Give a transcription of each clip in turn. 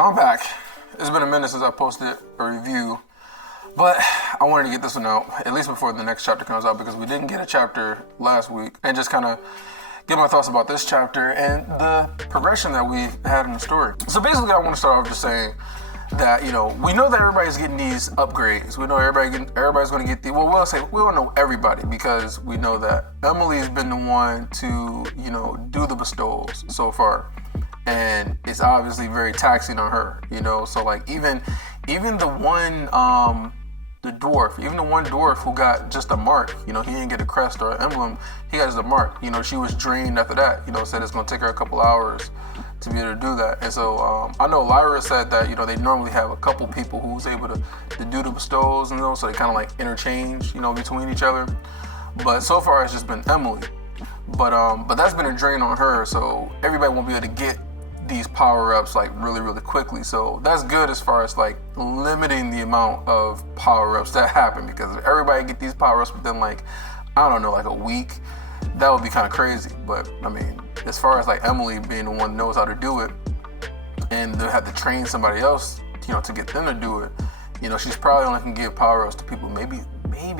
So I'm back. It's been a minute since I posted a review, but I wanted to get this one out, at least before the next chapter comes out, because we didn't get a chapter last week, and just kind of get my thoughts about this chapter and the progression that we had in the story. So basically, I want to start off just saying that, you know, we know that everybody's getting these upgrades. We know everybody's going to get we don't know everybody, because we know that Emily's been the one to, you know, do the bestowals so far. And it's obviously very taxing on her, you know. So like even the one the one dwarf who got just a mark, you know, he didn't get a crest or an emblem, he got just a mark. You know, she was drained after that, you know, said it's gonna take her a couple hours to be able to do that. And so I know Lyra said that, you know, they normally have a couple people who's able to do the bestowals, you know, so they kind of like interchange, you know, between each other. But so far it's just been Emily. But that's been a drain on her, so everybody won't be able to get these power-ups like really quickly. So that's good as far as like limiting the amount of power-ups that happen, because if everybody get these power-ups within like, I don't know, like a week, that would be kind of crazy. But I mean, as far as like Emily being the one who knows how to do it, and they have to train somebody else, you know, to get them to do it, you know, she's probably only can give power-ups to people maybe,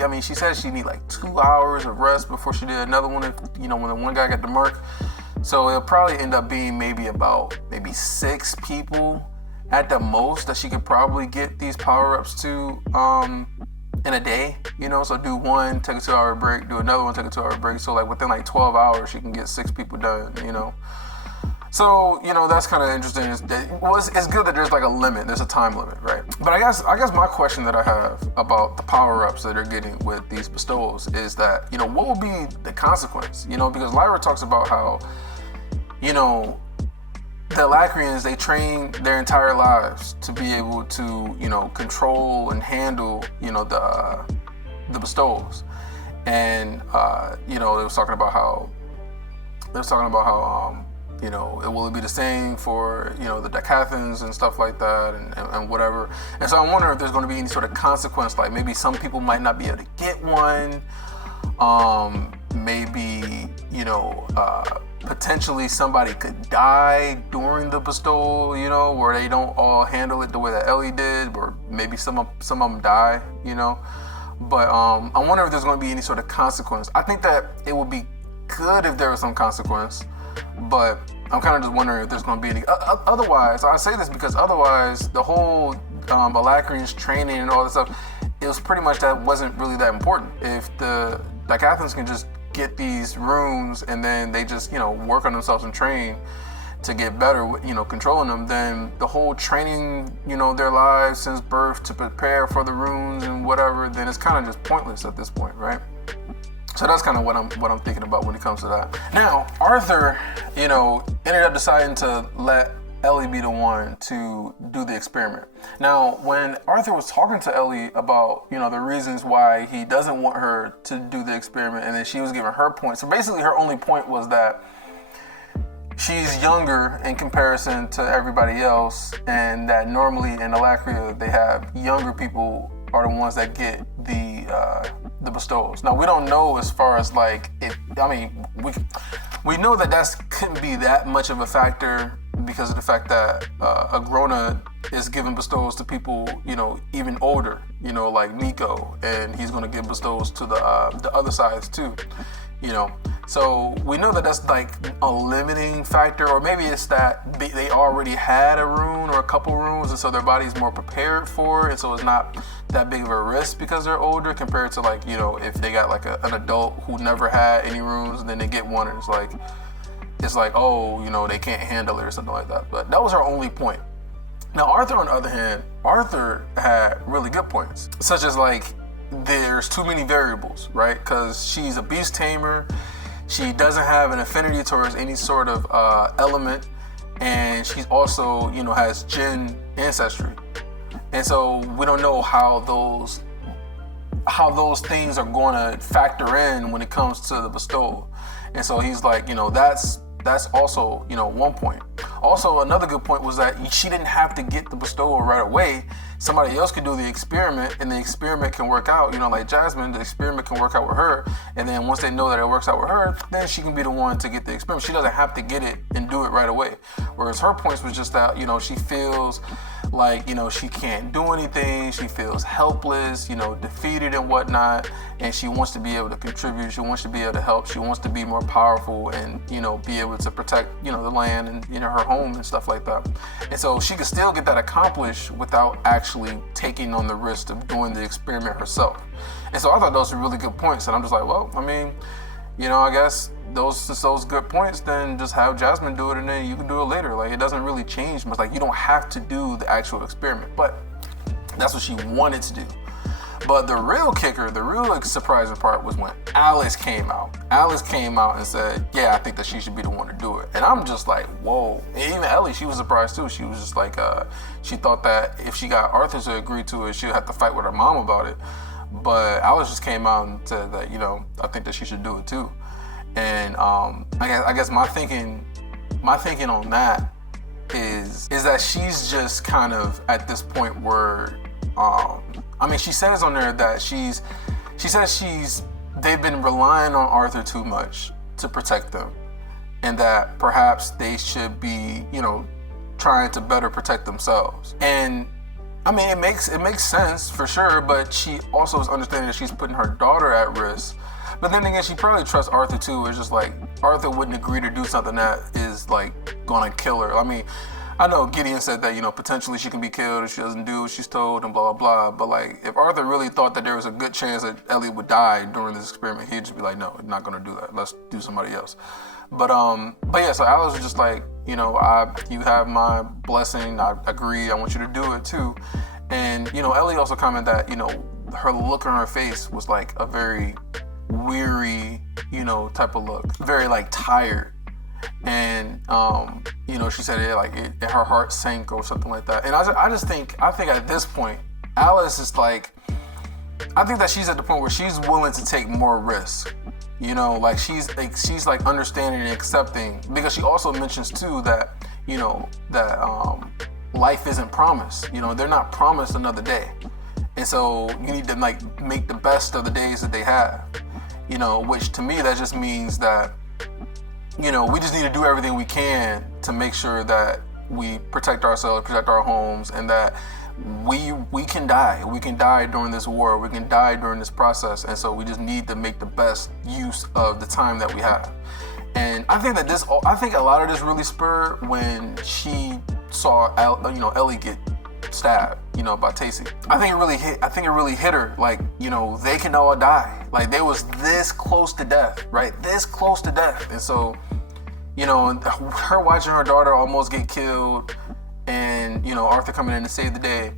I mean, she said she need like 2 hours of rest before she did another one, if, you know, when the one guy got the mark. So it'll probably end up being maybe 6 people at the most that she could probably get these power-ups to in a day, you know. So do one, take a 2-hour break, do another one, take a 2-hour break. So like within like 12 hours, she can get 6 people done, you know. So, you know, that's kind of interesting. It's good that there's like a limit, there's a time limit, right? But I guess my question that I have about the power-ups that they're getting with these bestowals is that, you know, what will be the consequence? You know, because Lyra talks about how, you know, the Alacrians, they train their entire lives to be able to, you know, control and handle, you know, the bestowals. And, you know, they was talking about how, you know, will it be the same for, you know, the Decathans and stuff like that, and whatever. And so I'm wondering if there's going to be any sort of consequence, like maybe some people might not be able to get one. Maybe, you know, potentially somebody could die during the bestowal, you know, where they don't all handle it the way that Ellie did, or maybe some of them die, you know. But I wonder if there's going to be any sort of consequence. I think that it would be good if there was some consequence, but I'm kind of just wondering if there's going to be any. Otherwise, I say this because otherwise the whole Alacrians training and all this stuff, it was pretty much that wasn't really that important. If the Decathans can just get these runes and then they just, you know, work on themselves and train to get better, you know, controlling them, then the whole training, you know, their lives since birth to prepare for the runes and whatever, then it's kind of just pointless at this point, right? So that's kind of what I'm thinking about when it comes to that. Now, Arthur, you know, ended up deciding to let Ellie be the one to do the experiment. Now, when Arthur was talking to Ellie about, you know, the reasons why he doesn't want her to do the experiment, and then she was giving her point. So basically her only point was that she's younger in comparison to everybody else, and that normally in Alacria they have younger people are the ones that get the bestowals. Now, we don't know as far as like, we know that couldn't be that much of a factor because of the fact that Agrona is giving bestowals to people, you know, even older, you know, like Nico, and he's going to give bestowals to the other sides too, you know. So we know that that's like a limiting factor, or maybe it's that they already had a rune or a couple runes, and so their body's more prepared for it, and so it's not that big of a risk because they're older compared to, like, you know, if they got like an adult who never had any runes and then they get one and it's like, oh, you know, they can't handle it or something like that. But that was her only point. Now, Arthur, on the other hand, Arthur had really good points, such as like, there's too many variables, right? Because she's a beast tamer. She doesn't have an affinity towards any sort of element, and she's also, you know, has Jinn ancestry, and so we don't know how those things are going to factor in when it comes to the bestowal. And so he's like, you know, that's also, you know, one point. Also, another good point was that she didn't have to get the bestowal right away. somebody else could do the experiment and the experiment can work out, like Jasmine, the experiment can work out with her, and then once they know that it works out with her, then she can be the one to get the experiment. She doesn't have to get it and do it right away. Whereas her points was just that, she feels like, she can't do anything, she feels helpless, defeated and whatnot, and she wants to be able to contribute, she wants to be able to help, she wants to be more powerful and, be able to protect, the land and, her home and stuff like that. And so she could still get that accomplished without actually taking on the risk of doing the experiment herself. And so I thought those were really good points, and I'm just like, well, I mean, I guess those good points, then just have Jasmine do it and then you can do it later. Like, it doesn't really change much. Like, you don't have to do the actual experiment, but that's what she wanted to do. But the real kicker, the real surprising part was when Alice came out. Alice came out and said, yeah, I think that she should be the one to do it. And I'm just like, whoa. And even Ellie, she was surprised too. She was just like, she thought that if she got Arthur to agree to it, she would have to fight with her mom about it. But Alice just came out and said that, I think that she should do it too. And I guess my thinking on that is that she's just kind of at this point where, she says on there that they've been relying on Arthur too much to protect them, and that perhaps they should be, trying to better protect themselves. And it makes sense for sure, but she also is understanding that she's putting her daughter at risk. But then again, she probably trusts Arthur too. It's just like Arthur wouldn't agree to do something that is like gonna kill her. I know Gideon said that, potentially she can be killed if she doesn't do what she's told and blah, blah, blah. But like, if Arthur really thought that there was a good chance that Ellie would die during this experiment, he'd just be like, no, I'm not gonna do that. Let's do somebody else. But yeah, so Alice was just like, you have my blessing. I agree. I want you to do it too. And, Ellie also commented that, her look on her face was like a very weary, type of look, very like tired. And, she said her heart sank or something like that. And I think at this point, Alice is like, I think that she's at the point where she's willing to take more risk. She's like understanding and accepting, because she also mentions too that, life isn't promised. They're not promised another day. And so you need to like make the best of the days that they have, which to me, that just means that, we just need to do everything we can to make sure that we protect ourselves, protect our homes, and that we can die. We can die during this war. We can die during this process. And so we just need to make the best use of the time that we have. And I think that a lot of this really spurred when she saw, Ellie get stabbed, by Tacy. I think it really hit her. Like, they can all die. Like, they was this close to death, right? This close to death. And so, her watching her daughter almost get killed, and, Arthur coming in to save the day,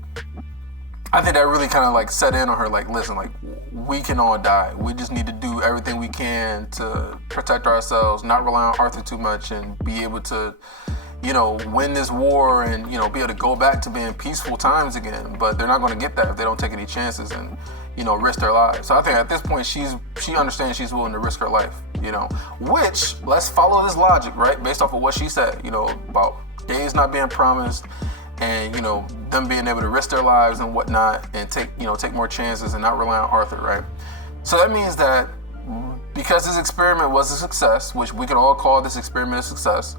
I think that really kind of like set in on her, like, listen, like, we can all die. We just need to do everything we can to protect ourselves, not rely on Arthur too much, and be able to, win this war and, be able to go back to being peaceful times again. But they're not going to get that if they don't take any chances and, risk their lives. So I think at this point, she understands she's willing to risk her life, which, let's follow this logic, right? Based off of what she said, about days not being promised, and, them being able to risk their lives and whatnot, and take more chances and not rely on Arthur, right? So that means that because this experiment was a success, which we can all call this experiment a success,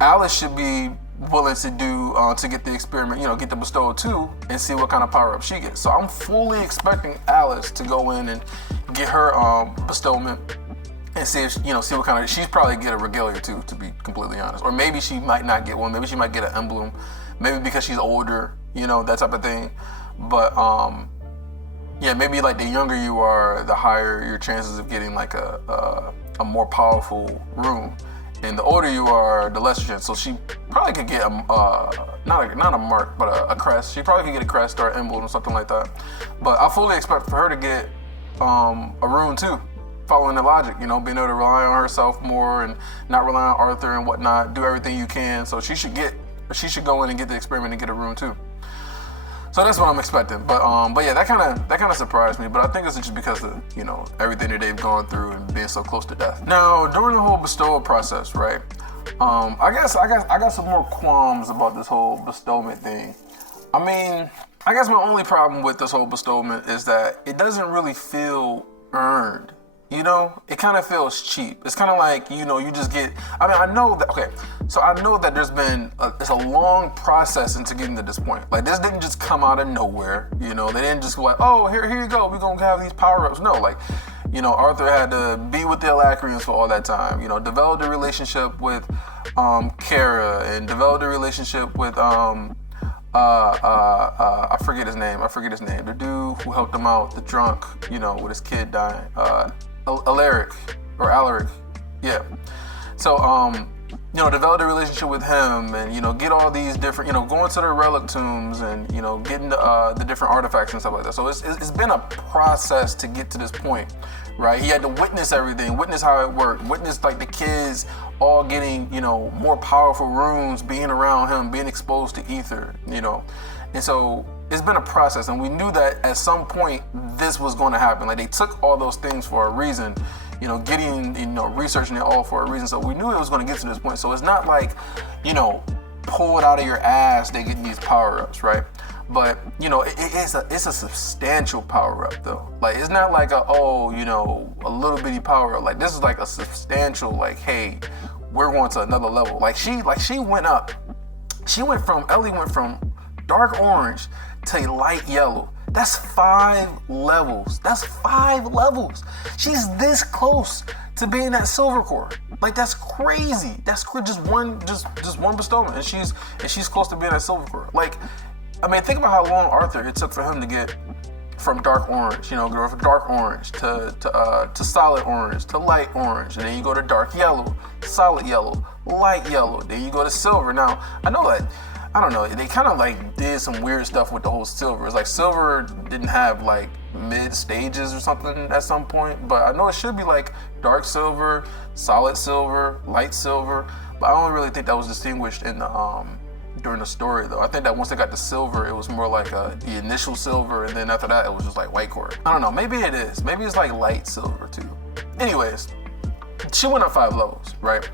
Alice should be willing to do, to get the experiment, get the bestowal too, and see what kind of power up she gets. So I'm fully expecting Alice to go in and get her bestowment, and see if, see what kind of, she's probably get a regalia too, to be completely honest. Or maybe she might not get one. Maybe she might get an emblem. Maybe because she's older, that type of thing. But yeah, maybe like the younger you are, the higher your chances of getting like a more powerful rune. And the older you are, the less chance. So she probably could get not a mark, but a crest. She probably could get a crest or an emblem or something like that. But I fully expect for her to get a rune too, following the logic, being able to rely on herself more and not rely on Arthur and whatnot. Do everything you can. So she should go in and get the experiment and get a rune too. So that's what I'm expecting. But yeah, that kind of surprised me. But I think it's just because of, everything that they've gone through and being so close to death. Now, during the whole bestowal process, right? I got some more qualms about this whole bestowment thing. I mean, I guess my only problem with this whole bestowment is that it doesn't really feel earned. You know, it kind of feels cheap. It's kind of like, you know, you just get, I mean, I know that, okay, so I know that there's been, it's a long process into getting to this point. Like, this didn't just come out of nowhere, you know, they didn't just go like, oh, here you go, we're going to have these power-ups. No, like, you know, Arthur had to be with the Alacrians for all that time, you know, developed a relationship with Kara and developed a relationship with, I forget his name, the dude who helped him out, the drunk, you know, with his kid dying, Alaric, yeah. So, you know, developed a relationship with him and, you know, get all these different, you know, going to the relic tombs and, you know, getting the different artifacts and stuff like that. So it's been a process to get to this point, right? He had to witness everything, witness how it worked, witness like the kids all getting, you know, more powerful runes, being around him, being exposed to ether, you know. And so it's been a process, and we knew that at some point this was going to happen. Like, they took all those things for a reason, you know, getting, you know, researching it all for a reason. So we knew it was going to get to this point. So it's not like, you know, pull it out of your ass, they get these power-ups, right? But, you know, it's a substantial power-up, though. Like, it's not like a little bitty power-up. Like, this is like a substantial, like, hey, we're going to another level. Ellie went from dark orange to light yellow. That's 5 levels. She's this close to being at silver core. Like, that's crazy. That's just one bestowment, and she's close to being at silver core. Like, I mean, think about how long Arthur it took for him to get from dark orange, you know, go from dark orange to solid orange to light orange, and then you go to dark yellow, solid yellow, light yellow, then you go to silver. Now, I know that, I don't know, they kind of like did some weird stuff with the whole silver. It's like silver didn't have like mid stages or something at some point, but I know it should be like dark silver, solid silver, light silver, but I don't really think that was distinguished in the during the story, though. I think that once they got to silver, it was more like the initial silver, and then after that, it was just like white core. I don't know, maybe it is. Maybe it's like light silver, too. Anyways, she went up 5 levels, right?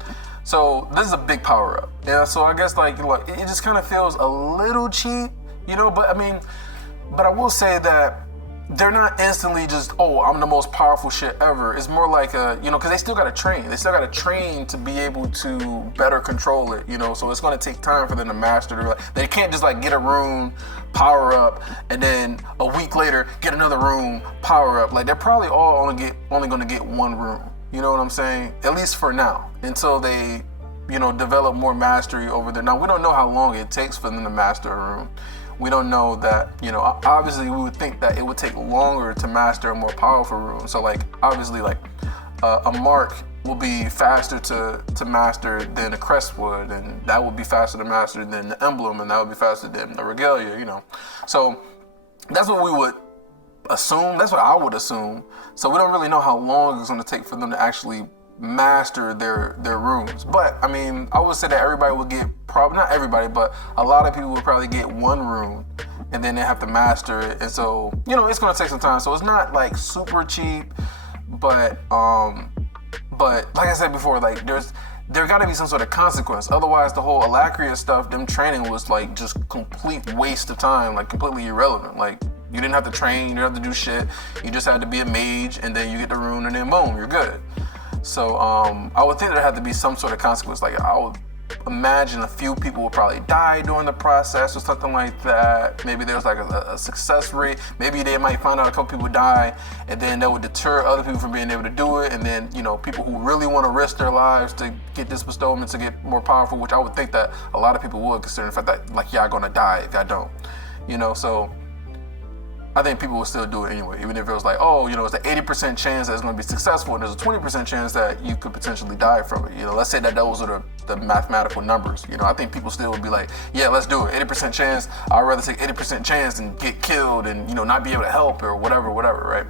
So this is a big power up. Yeah, so I guess like it just kind of feels a little cheap, you know, but I will say that they're not instantly just, oh, I'm the most powerful shit ever. It's more like because they still got to train. They still got to train to be able to better control it, you know. So it's going to take time for them to master it. They can't just like get a rune, power up, and then a week later get another rune, power up. Like, they're probably all only going to get 1 rune. You know what I'm saying? At least for now, until they, you know, develop more mastery over there. Now, we don't know how long it takes for them to master a rune. We don't know that, you know, obviously we would think that it would take longer to master a more powerful rune. So like, obviously like a mark will be faster to master than a crest would, and that would be faster to master than the emblem, and that would be faster than the regalia, you know. So that's what we would assume, that's what I would assume. So we don't really know how long it's gonna take for them to actually master their runes. But I mean, I would say that everybody would get, probably not everybody, but a lot of people would probably get 1 rune, and then they have to master it. And so, you know, it's gonna take some time. So it's not like super cheap, but like I said before, like there gotta be some sort of consequence. Otherwise, the whole Alacria stuff, them training was like just complete waste of time, like completely irrelevant. Like, you didn't have to train, you didn't have to do shit. You just had to be a mage, and then you get the rune, and then boom, you're good. So I would think there had to be some sort of consequence. Like, I would imagine a few people would probably die during the process or something like that. Maybe there's like a success rate. Maybe they might find out a couple people die, and then that would deter other people from being able to do it. And then, you know, people who really want to risk their lives to get this bestowment, to get more powerful, which I would think that a lot of people would, considering the fact that, like, y'all gonna die if y'all don't. You know, so I think people will still do it anyway, even if it was like, oh, you know, it's an 80% chance that it's going to be successful, and there's a 20% chance that you could potentially die from it. You know, let's say that those are the mathematical numbers. You know, I think people still would be like, yeah, let's do it. 80% chance. I'd rather take 80% chance than get killed and, you know, not be able to help or whatever, right?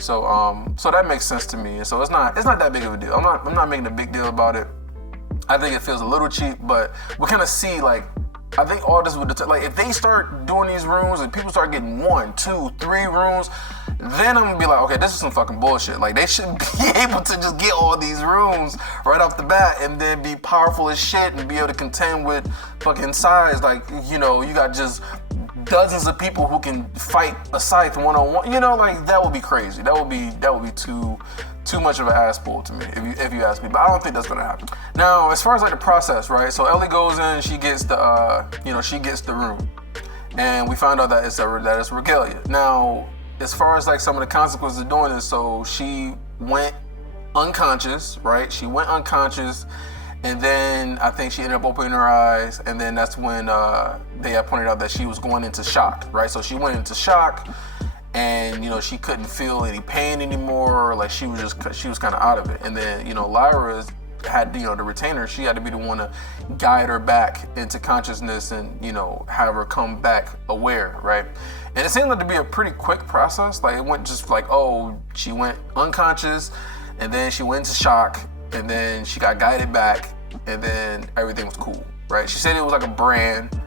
So, so that makes sense to me. So it's not that big of a deal. I'm not making a big deal about it. I think it feels a little cheap, but we kind of see, like, I think all this would deter, like, if they start doing these runes and people start getting 1, 2, 3 runes, then I'm gonna be like, okay, this is some fucking bullshit. Like, they shouldn't be able to just get all these runes right off the bat and then be powerful as shit and be able to contend with fucking size. Like, you know, you got just dozens of people who can fight a scythe one-on-one. You know, like that would be crazy. That would be too much of an ass pull to me, if you ask me. But I don't think that's gonna happen. Now, as far as like the process, right? So Ellie goes in, she gets the room, and we find out that it's regalia. Now, as far as like some of the consequences of doing this, so she went unconscious, right? She went unconscious, and then I think she ended up opening her eyes, and then that's when they had pointed out that she was going into shock, right? So she went into shock, and she couldn't feel any pain anymore, like she was kind of out of it. And then Lyra had the retainer. She had to be the one to guide her back into consciousness and have her come back aware, right? And it seemed like to be a pretty quick process. Like it went just like, oh, she went unconscious, and then she went into shock, and then she got guided back, and then everything was cool, right? She said it was like a brand,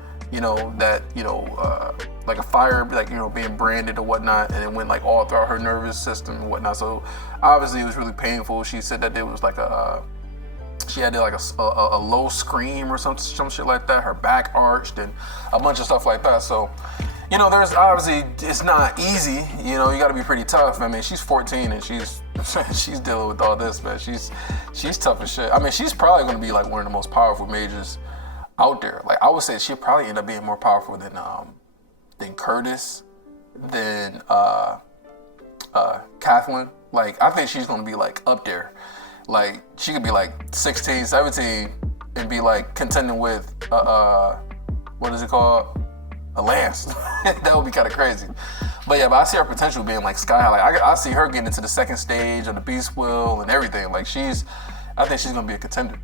like a fire, like being branded or whatnot, and it went like all throughout her nervous system and whatnot. So obviously it was really painful. She said that there was like she had like a low scream or some shit like that. Her back arched and a bunch of stuff like that. So there's obviously, it's not easy. You got to be pretty tough. I mean, she's 14 and she's dealing with all this, man. She's tough as shit. I mean, she's probably going to be like one of the most powerful mages out there. Like I would say she'll probably end up being more powerful than Curtis, than Kathleen. Like I think she's going to be like up there. Like she could be like 16, 17 and be like contending with what is it called? A lance. That would be kind of crazy. But I see her potential being like sky high. Like I see her getting into the second stage of the Beast Wheel and everything. Like I think she's gonna be a contender.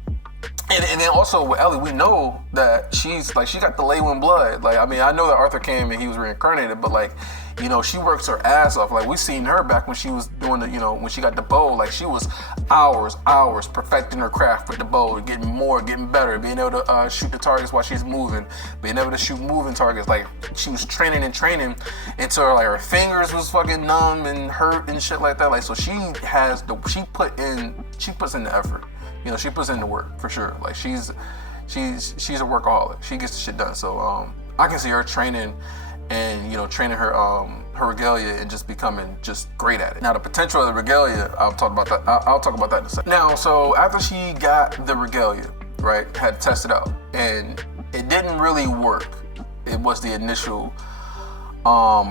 And then also with Ellie, we know that she got the Leyland blood. Like I mean, I know that Arthur came and he was reincarnated, but like she works her ass off. Like we seen her back when she was doing the when she got the bow. Like she was hours perfecting her craft with the bow, getting better, being able to shoot the targets while she's moving, being able to shoot moving targets. Like she was training until her fingers was fucking numb and hurt and shit like that. Like so she puts in the effort. She puts in the work for sure. Like she's a workaholic. She gets the shit done. So I can see her training and training her regalia and just becoming just great at it. Now the potential of the regalia, I'll talk about that in a second. Now, so after she got the regalia, right, had tested out, and it didn't really work. It was the initial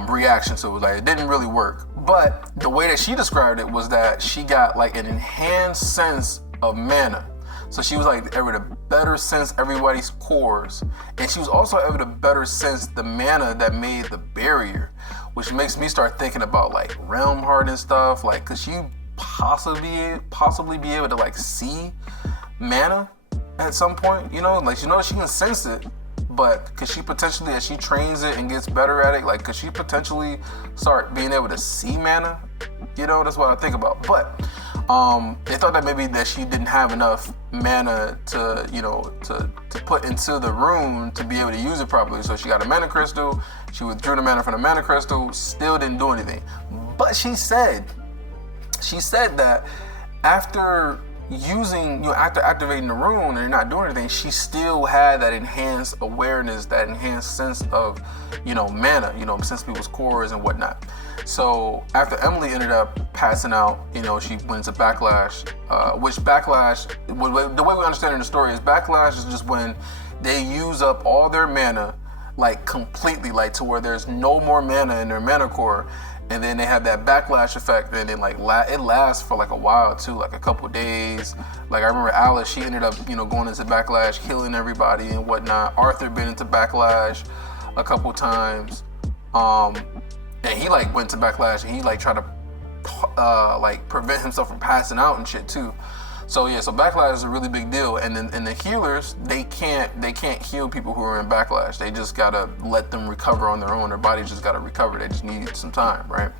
reaction, so it was like it didn't really work. But the way that she described it was that she got like an enhanced sense of mana. So she was like able to better sense everybody's cores, and she was also able to better sense the mana that made the barrier, which makes me start thinking about like realm heart and stuff. Like, could she possibly be able to like see mana at some point? Like she can sense it, but could she potentially, as she trains it and gets better at it, like could she potentially start being able to see mana? That's what I think about. But they thought that maybe that she didn't have enough mana to put into the room to be able to use it properly. So she got a mana crystal. She withdrew the mana from the mana crystal. Still didn't do anything. But she said that after activating the rune and not doing anything, she still had that enhanced awareness, that enhanced sense of mana, sense people's cores and whatnot. So after Emily ended up passing out, she went into backlash, which backlash, the way we understand it in the story is backlash is just when they use up all their mana, like completely, like to where there's no more mana in their mana core, and then they have that backlash effect, and then like it lasts for like a while too, like a couple days. Like I remember Alice, she ended up going into backlash, healing everybody and whatnot. Arthur been into backlash a couple times. And he like went to backlash and he like tried to like prevent himself from passing out and shit too. So so backlash is a really big deal. And then the healers, they can't heal people who are in backlash. They just gotta let them recover on their own. Their body just gotta recover. They just need some time, right?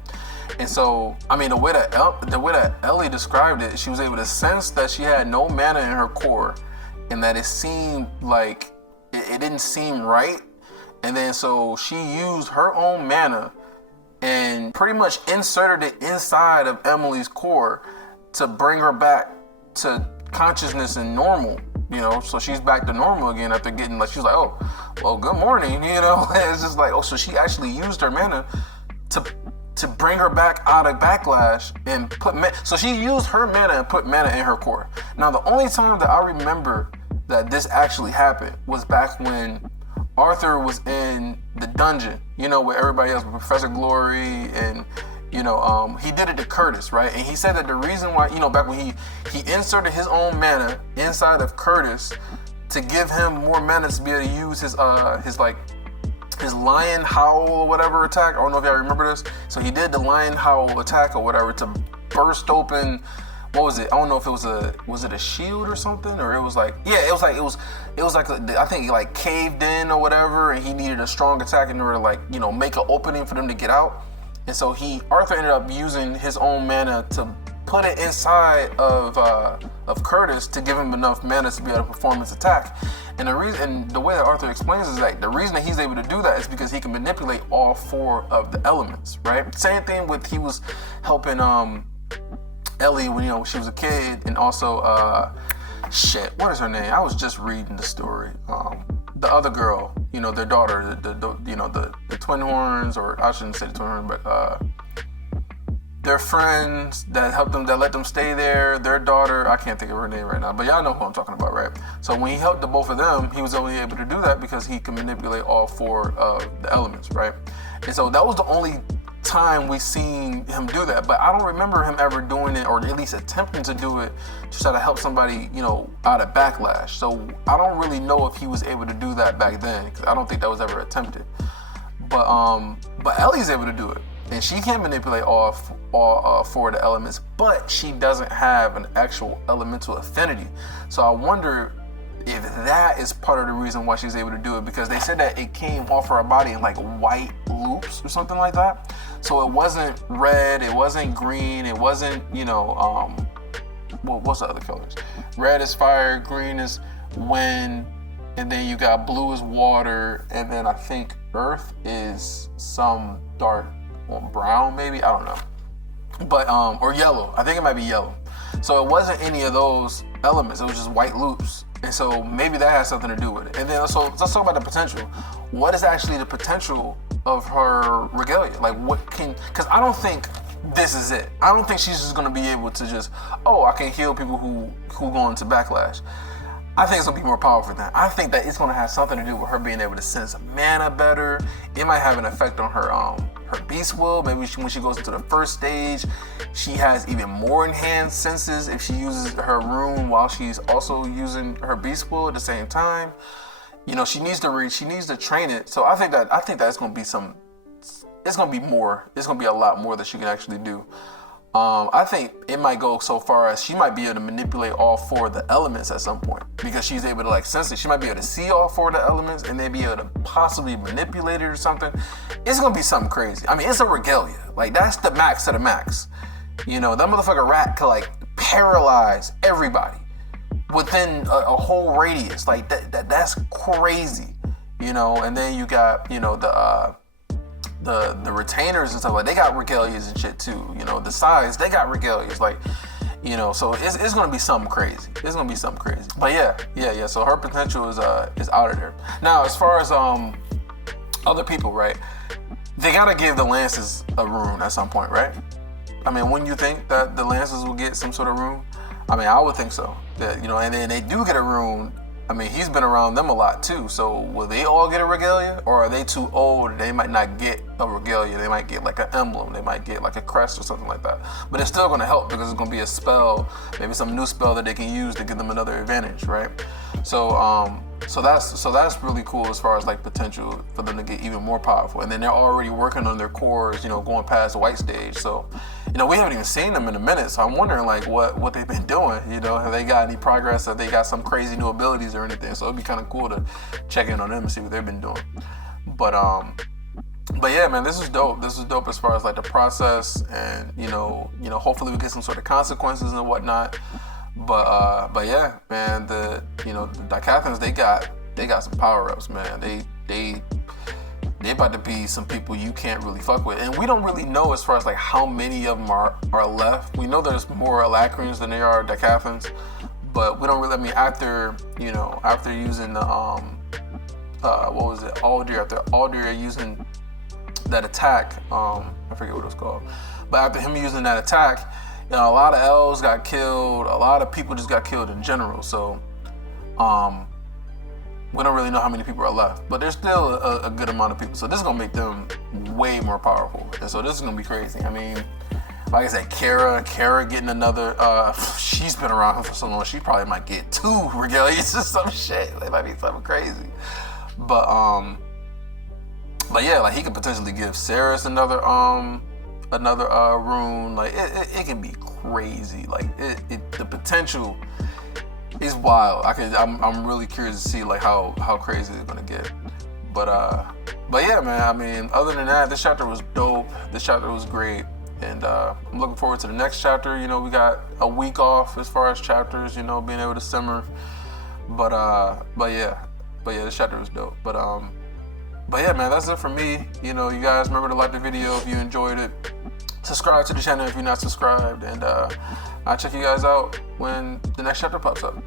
And so I mean the way that Ellie described it, she was able to sense that she had no mana in her core, and that it seemed like it didn't seem right. And then so she used her own mana and pretty much inserted it inside of Emily's core to bring her back to consciousness and normal. you know, so she's back to normal again after getting like, she's like, oh, well, good morning, you know. It's just like, oh, so she actually used her mana to bring her back out of Backlash and so she used her mana and put mana in her core. Now, the only time that I remember that this actually happened was back when Arthur was in the dungeon, you know, with everybody else, with Professor Glory, and you know, he did it to Curtis, right? And he said that the reason why, you know, back when he inserted his own mana inside of Curtis to give him more mana to be able to use his Lion Howl or whatever attack. I don't know if y'all remember this. So he did the Lion Howl attack or whatever to burst open. What was it? I don't know if it was it a shield or something, or it was like, yeah, it was like I think he like caved in or whatever, and he needed a strong attack in order to, like, you know, make an opening for them to get out. And so Arthur ended up using his own mana to put it inside of Curtis to give him enough mana to be able to perform his attack. And the way that Arthur explains is like the reason that he's able to do that is because he can manipulate all 4 of the elements, right? Same thing with he was helping Ellie when, you know, she was a kid, and also what is her name? I was just reading the story. The other girl, you know, their daughter, the twin horns, or I shouldn't say the twin horns, but their friends that helped them, that let them stay there, their daughter, I can't think of her name right now, but y'all know who I'm talking about, right? So when he helped the both of them, he was only able to do that because he can manipulate all 4 of the elements, right? And so that was the only time we seen him do that, but I don't remember him ever doing it, or at least attempting to do it to try to help somebody, you know, out of Backlash. So I don't really know if he was able to do that back then, because I don't think that was ever attempted. But Ellie's able to do it, and she can manipulate all 4 of the elements, but she doesn't have an actual elemental affinity. So I wonder if that is part of the reason why she's able to do it, because they said that it came off her body in like white loops or something like that. So it wasn't red, it wasn't green, it wasn't, you know, what's the other colors? Red is fire, green is wind, and then you got blue is water, and then I think earth is some dark brown, maybe, I don't know. But, or yellow, I think it might be yellow. So it wasn't any of those elements, it was just white loops. And so maybe that has something to do with it. And then also, let's talk about the potential. What is actually the potential of her regalia? Like, because I don't think this is it. I don't think she's just gonna be able to just, oh, I can heal people who go into Backlash. I think it's gonna be more powerful than that. I think that it's gonna have something to do with her being able to sense mana better. It might have an effect on her beast will. Maybe when she goes into the first stage, she has even more enhanced senses if she uses her rune while she's also using her beast will at the same time. You know, she needs to train it. So I think that it's gonna be it's gonna be more. It's gonna be a lot more that she can actually do. I think it might go so far as she might be able to manipulate all 4 of the elements at some point, because she's able to like sense it. She might be able to see all 4 of the elements and then be able to possibly manipulate it or something. It's gonna be something crazy. I mean, it's a regalia. Like, that's the max to the max. You know, that motherfucker rat could like paralyze everybody within a whole radius. Like that's crazy. You know, and then you got, you know, the retainers and stuff, like they got regalias and shit too. You know, the size, they got regalias, like, you know, so it's gonna be something crazy. It's gonna be something crazy. But yeah. So her potential is out of there. Now, as far as other people, right? They gotta give the Lances a rune at some point, right? I mean, wouldn't you think that the Lances will get some sort of rune? I mean, I would think so. That, you know, and then they do get a rune. I mean, he's been around them a lot too, so will they all get a regalia? Or are they too old? They might not get a regalia. They might get like an emblem. They might get like a crest or something like that. But it's still gonna help because it's gonna be a spell, maybe some new spell that they can use to give them another advantage, right? So that's really cool as far as like potential for them to get even more powerful. And then they're already working on their cores, you know, going past the white stage. So, you know, we haven't even seen them in a minute. So I'm wondering like what they've been doing. You know, have they got any progress? Have they got some crazy new abilities or anything? So it'd be kind of cool to check in on them and see what they've been doing. But yeah, man, this is dope. This is dope as far as like the process, and you know, hopefully we get some sort of consequences and whatnot. But yeah, man, the Dicathans, they got some power ups, man. They about to be some people you can't really fuck with, and we don't really know as far as like how many of them are left. We know there's more Alacrians than there are Dicathans, But we don't really. I mean, after using the what was it, Aldir? After Aldir using that attack, I forget what it was called. But after him using that attack, a lot of elves got killed. A lot of people just got killed in general. So, we don't really know how many people are left, but there's still a good amount of people. So this is gonna make them way more powerful. And so this is gonna be crazy. I mean, like I said, Kara getting another. She's been around for so long. She probably might get 2 regalias or some shit. It might be something crazy. But yeah, like he could potentially give Ceres another rune. Like it can be crazy. Like the potential is wild. I'm really curious to see like how crazy it's gonna get. But yeah, man. I mean, other than that, this chapter was dope. This chapter was great, and I'm looking forward to the next chapter. You know, we got a week off as far as chapters. You know, being able to simmer. But yeah, this chapter was dope. But yeah, man, that's it for me. You know, you guys remember to like the video if you enjoyed it. Subscribe to the channel if you're not subscribed, and I'll check you guys out when the next chapter pops up.